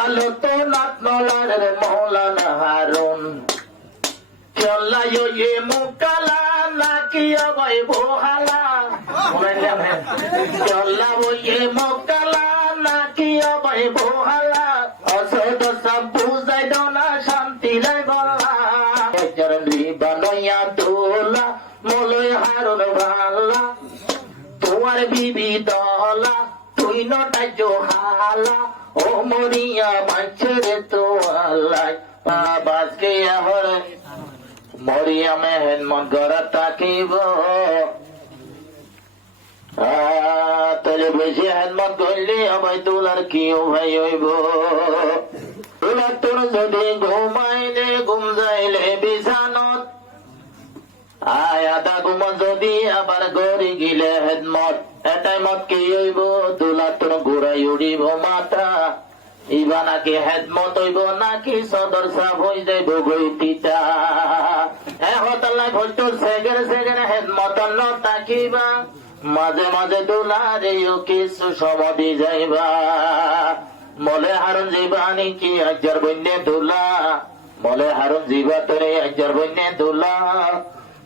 ভালো তো নাত নলার মৌলানা হারুন চল্লায় এ মুকালা নাকি অবয় বোহালা চল্লাব এ মুকালা নাকি অবয় বোহালা অসদ সব বুঝাই দনা শান্তি লাই বলা চরণ বানয়া তোলা মলয় হারুন ভালা তোমার বিবি দলা তুই নটা জোহালা ও মরিয়া মাছের তো আল্লাহ বাজকে আহর মরিয়া মেহেন মন গড়া তাকিব তাহলে বেশি হেনমত করলে আমায় তোলার কি ভাই হইব তোলার তোর যদি ঘুমাইলে ঘুম যাইলে বিছানত আয় আদা ঘুম যদি আবার গড়ি গিলে হেদমত এটাই মত কি হইব তোলার তোর ঘুরাই উড়িব মাথা ইবা নাকি হেদমত হইব নাকি সদর সাহ হয়ে যাইব গইতিটা হতাল্লাই ভোট সেগের সেগের হেদমত তাকিবা মাঝে মাঝে তোলারেও কিছু সমাধি যাইবা মলে হারুন যাইবা নাকি আজ্জার বন্যে তোলা মলে হারুন যাইবা তোরে আজ্জার বন্যে তোলা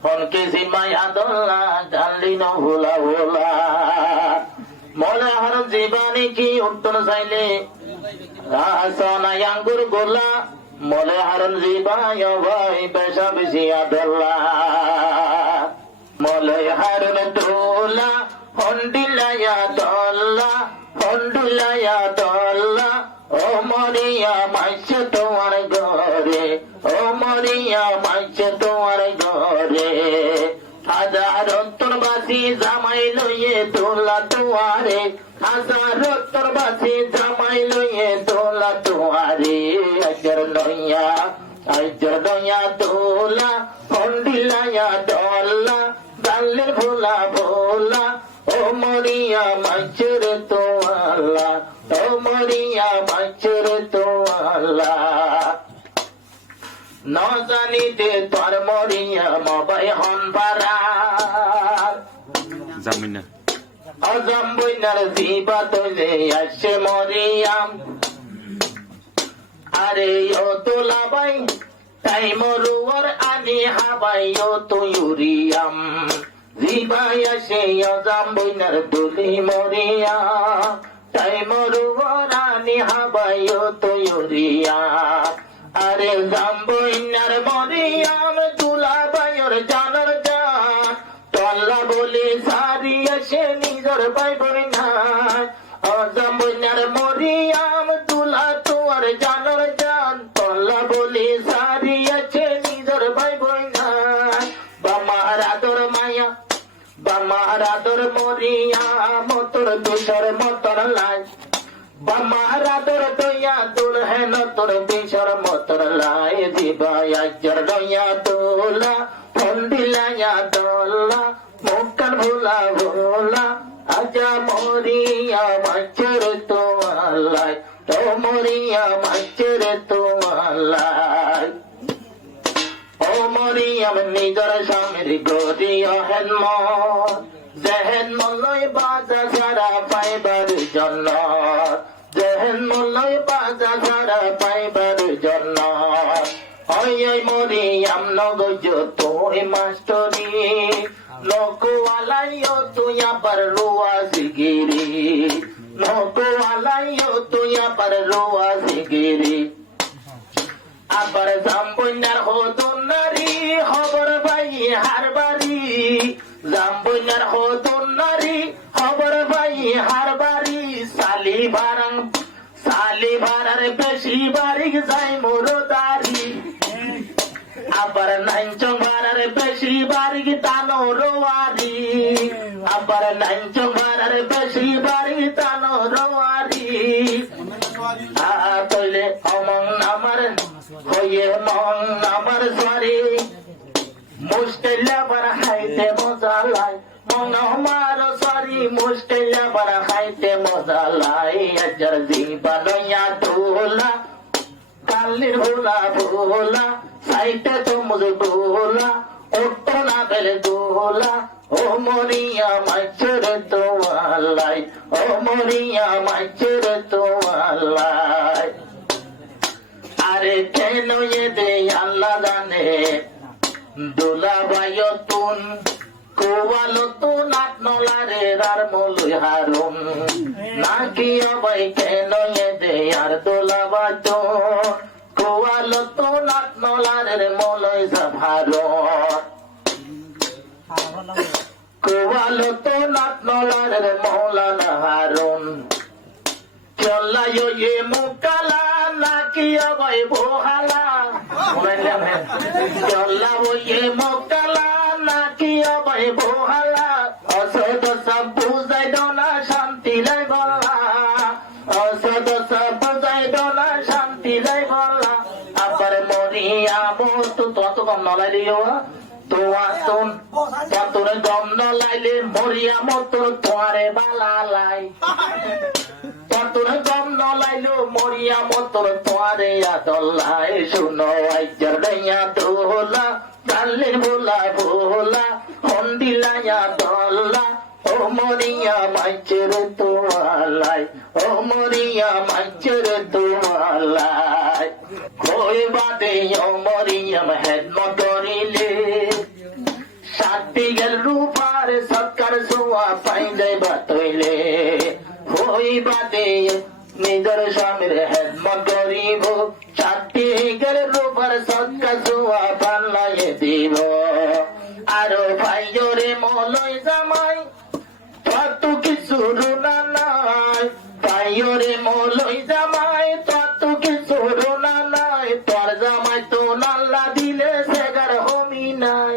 হনকে সিমাই আদল্লা জানলি ন ভোলা ভোলা মলে হারুন যাইবা নাকি উত্তর চাইলে সোনাই আঙ্গুর গোলা মলে হারুন যাইবা ভাই পেশা বেশি আদল্লা মলে হারুন তোলা হন্ডিলায়া দল্লা হন্ডুলায়া দল্লা ও মরিয়া মাইছ তোমার ঘরে ও মরিয়া মাইছ তোমার ঘরে হাজার বাসি জামাই লইয়ে তোলা তোয়ারে হাজার বাসি জামাই লইয়ে তোলা তোয়ারে আজর লইয়া তোলা হন্ডিলায়া দল্লা দালের ভোলা ভোলা ও মরিয়া মাছের তো আল্লাহ ও মরিয়া মাছের তো আল্লাহ ন জানিতে তোর মরিয়া মবাই হন পারা জামিনা অজম বইনার দিবা তোলে আসে মরিয়াম আরে ও তোলা বাই তাই মরুয়ার আনি হাবাই ও তো ইউরিয়াম জিবাই আসে অজাম বইনার দুলি মরিয়া তাই মরুয়ার আনি হাবাই ও তো ইউরিয়াম আরে জাম বইনার মরিয়াম তুলা বাইর জানার জান তল্লা বলি সারি আসে নিজর বাই বইনা অজাম বইনার মরিয়াম তুলা তোয়ার জানার জান তল্লা বলি সারি আছে নিজর ভাই বইনা বামার আদর মায়া বামার আদর মরিয়া মতর দুসর মতর লাই বামার আদর দইয়া তোর হেন তোর দুসর মতর লাই দিবা আজ্জর দইয়া তোলা ফন্দিলায়া দোলা মুখান ভোলা ভোলা আজা মরিয়া মাছের তো আল্লাহ তো মরিয়া মাছের তো আল্লাহ ও মরিয়াম নিজর স্বামীর গরিয়া হেনমত জেহেন মলয় বাজা সারা পাইবার জন্য জেহেন মলয় বাজা সারা পাইবার জন্য ওই মরিয়াম নগজ তুই মাস্টরি নকুয়ালাইও তুই আবার রোয়া জিগিরি নকুয়ালাইও তুই আবার রোয়া জিগিরি আবার জাম্বইনার হদুন নারী খবর ভাই হারবারি জাম্বইনার হদুন নারী খবর ভাই হারবারি সালি ভাড়ার বেশি বাড়ি যাই মোরদারি আবার নাইচং ভাড়ার বেশি বাড়ি তানো রোয়ারি আবার নাইচং ভাড়ার বেশি বাড়ি তানো রোয়ারি তৈলে অমং আমার হয়ে মং আমার সরি মুস্টেলা বার খাইতে মজা লাই মং আমার সরি মুস্টেলা বার খাইতে মজা লাই আজর জীবা লইয়া তোলা কালির ভোলা ভোলা সাইতে তো মুঝে দোলা ওটো না পেলে দোলা ও মরিয়া মাছের তো আল্লাহ ও মরিয়া মাছের তো আল্লাহ আরে কেন দে আল্লাহ জানে দোলা বায়তুন কোয়ালতুন আটনলারে আর মলুই হারুন নাকি অবাই কেন দে আর দোলা বায়তুন কোয়ালতুন আটনলারে মলুই সাভারুন কোয়ালতুন আটনলারে মৌলানা হারুন চল্লায় এ মুকালা নাকি অবাই বহালা চল্লাবো এ মুকালা নাকি অবাই বহালা অসদ সব বুঝাই দোনা শান্তি লাই বলা অসদ সব বুঝাই দোনা শান্তি লাই বলা আবার মরিয়া মতো তত কম নলাই দিও তোয়াতুন ততর দম নলাইলে মরিয়া মতো তোয়ারে বালা লাই তোর দম নলাইলো মরিয়া মতর তোয়ারে আদল্লাই শুনো আইজার ডাইয়া দোলা ডালের ভোলা ভোলা হন্দিলাইয়া দল্লা ও মরিয়া মাইচের তোয়ালাই ও মরিয়া মাইচের তোয়ালাই কই বাদে ও মরিয়াম হেড মতরিলে সাথী গেল রূপার সৎকার সোয়া পাই যাই বাতইলে হই বাদে নিজের স্বামীর হেদমত করিব চারটি গেল রূপার সৎকার সোয়া পাল্লাই দিব আরো ভাইরে মলয় জামাই তত কিছু রুনা নাই ভাইরে মলয় জামাই তত কিছু রুনা নাই তোর জামাই তো নাল্লা দিলে সেগার হমি নাই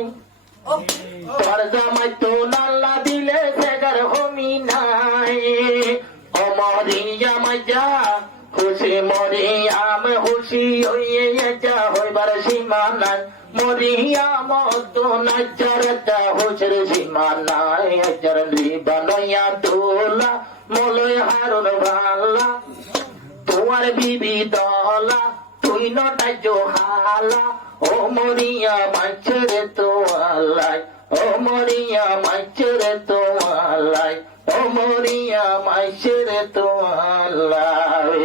তোর জামাই তো নাল্লা দিলে সেগার হমি নাই ও মরিয়া মাইয়া খুশি মরিয়াম খুশি হইয়ে যা হইবার সীমা নাই মরিয়া মত নাচারতা হুসের সীমা নাই হাজার লিবানয়া দোলা মলয় হারুন ভাল্লা তোমার বিবি দলা তুই নটা জোহালা ও মরিয়া মাইছের তোয়ালাই ও মরিয়া মাইছের তোয়ালাই ও মরিয়া মাইছের তোয়ালাই